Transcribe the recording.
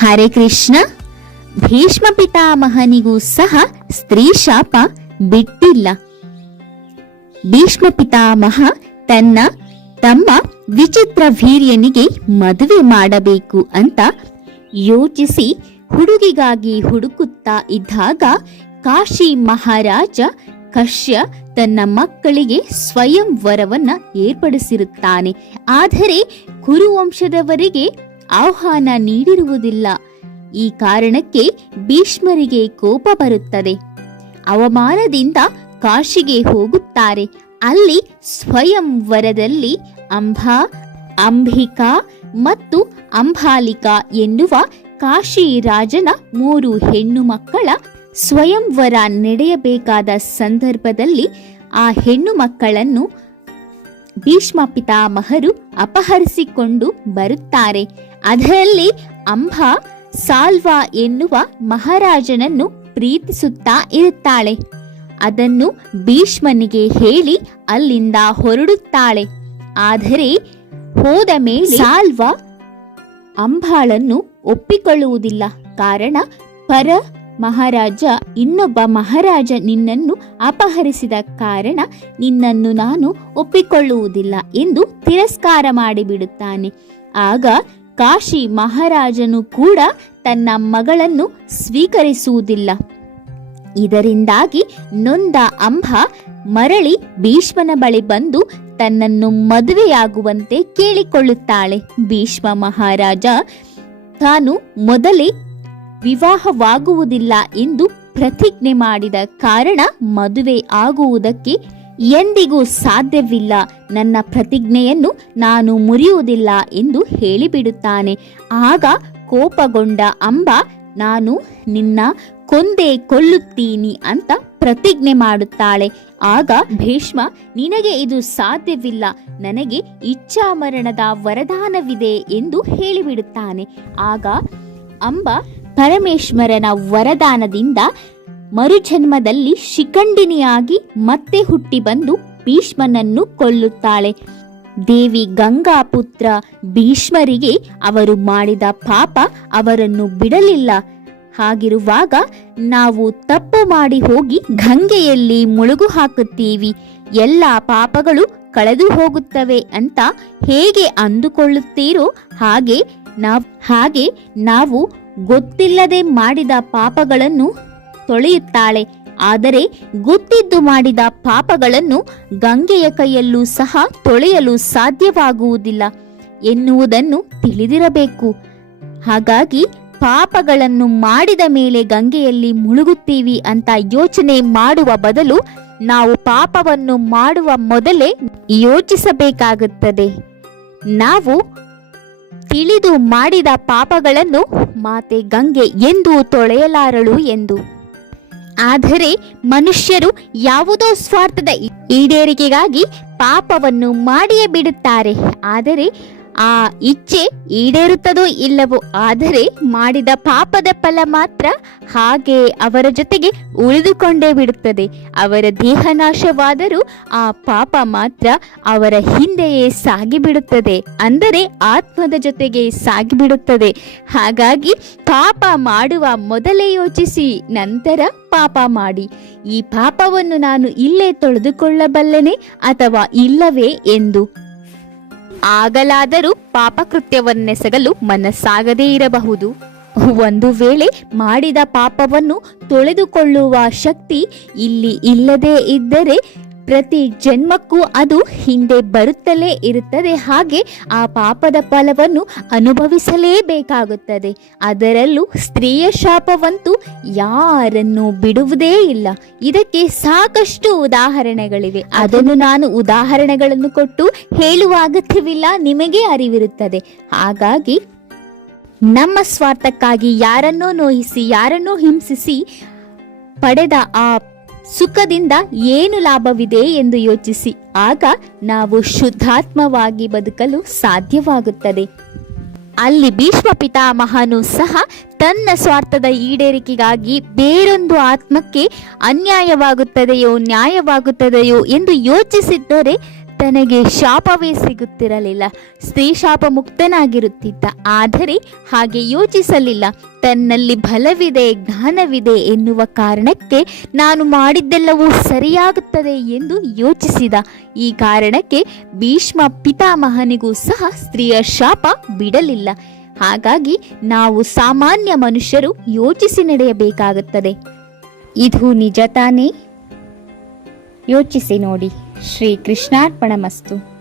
ಹರೇ ಕೃಷ್ಣ. ಭೀಷ್ಮ ಪಿತಾಮಹನಿಗೂ ಸಹ ಸ್ತ್ರೀ ಶಾಪ ಬಿಟ್ಟಿಲ್ಲ. ಭೀಷ್ಮ ಪಿತಾಮಹ ತನ್ನ ತಮ್ಮ ವಿಚಿತ್ರ ವೀರ್ಯನಿಗೆ ಮದುವೆ ಮಾಡಬೇಕು ಅಂತ ಯೋಚಿಸಿ ಹುಡುಗಿಗಾಗಿ ಹುಡುಕುತ್ತಾ ಇದ್ದಾಗ ಕಾಶಿ ಮಹಾರಾಜ ಕಶ್ಯ ತನ್ನ ಮಕ್ಕಳಿಗೆ ಸ್ವಯಂವರವನ್ನ ಏರ್ಪಡಿಸಿರುತ್ತಾನೆ. ಆದರೆ ಕುರುವಂಶದವರಿಗೆ ಆಹ್ವಾನ ನೀಡಿರುವುದಿಲ್ಲ. ಈ ಕಾರಣಕ್ಕೆ ಭೀಷ್ಮರಿಗೆ ಕೋಪ ಬರುತ್ತದೆ. ಅವಮಾನದಿಂದ ಕಾಶಿಗೆ ಹೋಗುತ್ತಾರೆ. ಅಲ್ಲಿ ಸ್ವಯಂವರದಲ್ಲಿ ಅಂಬಿಕಾ ಮತ್ತು ಅಂಬಾಲಿಕಾ ಎನ್ನುವ ಕಾಶಿ ರಾಜನ 3 ಹೆಣ್ಣು ಮಕ್ಕಳ ಸ್ವಯಂವರ ನಡೆಯಬೇಕಾದ ಸಂದರ್ಭದಲ್ಲಿ ಆ ಹೆಣ್ಣು ಮಕ್ಕಳನ್ನು ಭೀಷ್ಮ ಪಿತಾಮಹರು ಅಪಹರಿಸಿಕೊಂಡು ಬರುತ್ತಾರೆ. ಅದರಲ್ಲಿ ಅಂಬಾ ಸಾಲ್ವಾ ಎನ್ನುವ ಮಹಾರಾಜನನ್ನು ಪ್ರೀತಿಸುತ್ತಾ ಇರುತ್ತಾಳೆ. ಅದನ್ನು ಭೀಷ್ಮನಿಗೆ ಹೇಳಿ ಅಲ್ಲಿಂದ ಹೊರಡುತ್ತಾಳೆ. ಆದರೆ ಹೋದ ಮೇಲೆ ಸಾಲ್ವಾ ಅಂಬಾಳನ್ನು ಒಪ್ಪಿಕೊಳ್ಳುವುದಿಲ್ಲ. ಕಾರಣ ಪರ ಮಹಾರಾಜ, ಇನ್ನೊಬ್ಬ ಮಹಾರಾಜ ನಿನ್ನನ್ನು ಅಪಹರಿಸಿದ ಕಾರಣ ನಿನ್ನನ್ನು ನಾನು ಒಪ್ಪಿಕೊಳ್ಳುವುದಿಲ್ಲ ಎಂದು ತಿರಸ್ಕಾರ ಮಾಡಿಬಿಡುತ್ತಾನೆ. ಆಗ ಕಾಶಿ ಮಹಾರಾಜನು ಕೂಡ ತನ್ನ ಮಗಳನ್ನು ಸ್ವೀಕರಿಸುವುದಿಲ್ಲ. ಇದರಿಂದಾಗಿ ನೊಂದ ಅಂಬಾ ಮರಳಿ ಭೀಷ್ಮನ ಬಳಿ ಬಂದು ತನ್ನನ್ನು ಮದುವೆಯಾಗುವಂತೆ ಕೇಳಿಕೊಳ್ಳುತ್ತಾಳೆ. ಭೀಷ್ಮ ಮಹಾರಾಜ ತಾನು ಮೊದಲೇ ವಿವಾಹವಾಗುವುದಿಲ್ಲ ಎಂದು ಪ್ರತಿಜ್ಞೆ ಮಾಡಿದ ಕಾರಣ ಮದುವೆ ಆಗುವುದಕ್ಕೆ ಎಂದಿಗೂ ಸಾಧ್ಯವಿಲ್ಲ, ನನ್ನ ಪ್ರತಿಜ್ಞೆಯನ್ನು ನಾನು ಮುರಿಯುವುದಿಲ್ಲ ಎಂದು ಹೇಳಿಬಿಡುತ್ತಾನೆ. ಆಗ ಕೋಪಗೊಂಡ ಅಂಬಾ, ನಾನು ನಿನ್ನ ಕೊಂದೇ ಕೊಲ್ಲುತ್ತೀನಿ ಅಂತ ಪ್ರತಿಜ್ಞೆ ಮಾಡುತ್ತಾಳೆ. ಆಗ ಭೀಷ್ಮ, ನಿನಗೆ ಇದು ಸಾಧ್ಯವಿಲ್ಲ, ನನಗೆ ಇಚ್ಛಾಮರಣದ ವರದಾನವಿದೆ ಎಂದು ಹೇಳಿಬಿಡುತ್ತಾನೆ. ಆಗ ಅಂಬಾ ಪರಮೇಶ್ವರನ ವರದಾನದಿಂದ ಮರುಜನ್ಮದಲ್ಲಿ ಶಿಖಂಡಿನಿಯಾಗಿ ಮತ್ತೆ ಹುಟ್ಟಿ ಬಂದು ಭೀಷ್ಮನನ್ನು ಕೊಲ್ಲುತ್ತಾಳೆ. ದೇವಿ ಗಂಗಾ ಪುತ್ರ ಭೀಷ್ಮರಿಗೆ ಅವರು ಮಾಡಿದ ಪಾಪ ಅವರನ್ನು ಬಿಡಲಿಲ್ಲ. ಹಾಗಿರುವಾಗ ನಾವು ತಪ್ಪು ಮಾಡಿ ಹೋಗಿ ಗಂಗೆಯಲ್ಲಿ ಮುಳುಗು ಹಾಕುತ್ತೀವಿ, ಎಲ್ಲ ಪಾಪಗಳು ಕಳೆದು ಹೋಗುತ್ತವೆ ಅಂತ ಹೇಗೆ ಅಂದುಕೊಳ್ಳುತ್ತೀರೋ ಹಾಗೆ ನಾವು ಗೊತ್ತಿಲ್ಲದೆ ಮಾಡಿದ ಪಾಪಗಳನ್ನು ತೊಳೆಯುತ್ತಾಳೆ. ಆದರೆ ಗೊತ್ತಿದ್ದು ಮಾಡಿದ ಪಾಪಗಳನ್ನು ಗಂಗೆಯ ಕೈಯಲ್ಲೂ ಸಹ ತೊಳೆಯಲು ಸಾಧ್ಯವಾಗುವುದಿಲ್ಲ ಎನ್ನುವುದನ್ನು ತಿಳಿದಿರಬೇಕು. ಹಾಗಾಗಿ ಪಾಪಗಳನ್ನು ಮಾಡಿದ ಮೇಲೆ ಗಂಗೆಯಲ್ಲಿ ಮುಳುಗುತ್ತೀವಿ ಅಂತ ಯೋಚನೆ ಮಾಡುವ ಬದಲು ನಾವು ಪಾಪವನ್ನು ಮಾಡುವ ಮೊದಲೇ ಯೋಚಿಸಬೇಕಾಗುತ್ತದೆ. ನಾವು ತಿಳಿದು ಮಾಡಿದ ಪಾಪಗಳನ್ನು ಮಾತೆ ಗಂಗೆ ಎಂದೂ ತೊಳೆಯಲಾರಳು ಎಂದು. ಆದರೆ ಮನುಷ್ಯರು ಯಾವುದೋ ಸ್ವಾರ್ಥದ ಈಡೇರಿಕೆಗಾಗಿ ಪಾಪವನ್ನು ಮಾಡಿಯೇ ಬಿಡುತ್ತಾರೆ. ಆದರೆ ಆ ಇಚ್ಛೆ ಈಡೇರುತ್ತದೋ ಇಲ್ಲವೋ, ಆದರೆ ಮಾಡಿದ ಪಾಪದ ಫಲ ಮಾತ್ರ ಹಾಗೆ ಅವರ ಜೊತೆಗೆ ಉಳಿದುಕೊಂಡೇ ಬಿಡುತ್ತದೆ. ಅವರ ದೇಹನಾಶವಾದರೂ ಆ ಪಾಪ ಮಾತ್ರ ಅವರ ಹಿಂದೆಯೇ ಸಾಗಿಬಿಡುತ್ತದೆ, ಅಂದರೆ ಆತ್ಮದ ಜೊತೆಗೆ ಸಾಗಿಬಿಡುತ್ತದೆ. ಹಾಗಾಗಿ ಪಾಪ ಮಾಡುವ ಮೊದಲೇ ಯೋಚಿಸಿ ನಂತರ ಪಾಪ ಮಾಡಿ. ಈ ಪಾಪವನ್ನು ನಾನು ಇಲ್ಲೇ ತೊಳೆದುಕೊಳ್ಳಬಲ್ಲೆನೆ ಅಥವಾ ಇಲ್ಲವೇ ಎಂದು. ಆಗಲಾದರೂ ಪಾಪಕೃತ್ಯವನ್ನೆಸಗಲು ಮನಸ್ಸಾಗದೇ ಇರಬಹುದು. ಒಂದು ವೇಳೆ ಮಾಡಿದ ಪಾಪವನ್ನು ತೊಳೆದುಕೊಳ್ಳುವ ಶಕ್ತಿ ಇಲ್ಲಿ ಇಲ್ಲದೇ ಇದ್ದರೆ ಪ್ರತಿ ಜನ್ಮಕ್ಕೂ ಅದು ಹಿಂದೆ ಬರುತ್ತಲೇ ಇರುತ್ತದೆ. ಹಾಗೆ ಆ ಪಾಪದ ಫಲವನ್ನು ಅನುಭವಿಸಲೇಬೇಕಾಗುತ್ತದೆ. ಅದರಲ್ಲೂ ಸ್ತ್ರೀಯ ಶಾಪವಂತೂ ಯಾರನ್ನು ಬಿಡುವುದೇ ಇಲ್ಲ. ಇದಕ್ಕೆ ಸಾಕಷ್ಟು ಉದಾಹರಣೆಗಳಿವೆ. ಅದನ್ನು ನಾನು ಉದಾಹರಣೆಗಳನ್ನು ಕೊಟ್ಟು ಹೇಳುವ ಅಗತ್ಯವಿಲ್ಲ, ನಿಮಗೆ ಅರಿವಿರುತ್ತದೆ. ಹಾಗಾಗಿ ನಮ್ಮ ಸ್ವಾರ್ಥಕ್ಕಾಗಿ ಯಾರನ್ನೋ ನೋಯಿಸಿ ಯಾರನ್ನೋ ಹಿಂಸಿಸಿ ಪಡೆದ ಆ ಸುಖದಿಂದ ಏನು ಲಾಭವಿದೆ ಎಂದು ಯೋಚಿಸಿ. ಆಗ ನಾವು ಶುದ್ಧಾತ್ಮವಾಗಿ ಬದುಕಲು ಸಾಧ್ಯವಾಗುತ್ತದೆ. ಅಲ್ಲಿ ಭೀಷ್ಮ ಪಿತಾಮಹನು ಸಹ ತನ್ನ ಸ್ವಾರ್ಥದ ಈಡೇರಿಕೆಗಾಗಿ ಬೇರೊಂದು ಆತ್ಮಕ್ಕೆ ಅನ್ಯಾಯವಾಗುತ್ತದೆಯೋ ನ್ಯಾಯವಾಗುತ್ತದೆಯೋ ಎಂದು ಯೋಚಿಸಿದ್ದರೆ ತನಗೆ ಶಾಪವೇ ಸಿಗುತ್ತಿರಲಿಲ್ಲ. ಸ್ತ್ರೀ ಶಾಪ ಮುಕ್ತನಾಗಿರುತ್ತಿದ್ದ. ಆದರೆ ಹಾಗೆ ಯೋಚಿಸಲಿಲ್ಲ. ತನ್ನಲ್ಲಿ ಬಲವಿದೆ, ಜ್ಞಾನವಿದೆ ಎನ್ನುವ ಕಾರಣಕ್ಕೆ ನಾನು ಮಾಡಿದ್ದೆಲ್ಲವೂ ಸರಿಯಾಗುತ್ತದೆ ಎಂದು ಯೋಚಿಸಿದ. ಈ ಕಾರಣಕ್ಕೆ ಭೀಷ್ಮ ಪಿತಾಮಹನಿಗೂ ಸಹ ಸ್ತ್ರೀಯ ಶಾಪ ಬಿಡಲಿಲ್ಲ. ಹಾಗಾಗಿ ನಾವು ಸಾಮಾನ್ಯ ಮನುಷ್ಯರು ಯೋಚಿಸಿ ನಡೆಯಬೇಕಾಗುತ್ತದೆ. ಇದು ನಿಜ ತಾನೇ? ಯೋಚಿಸಿ ನೋಡಿ. ಶ್ರೀ ಕೃಷ್ಣಾರ್ಪಣಮಸ್ತು.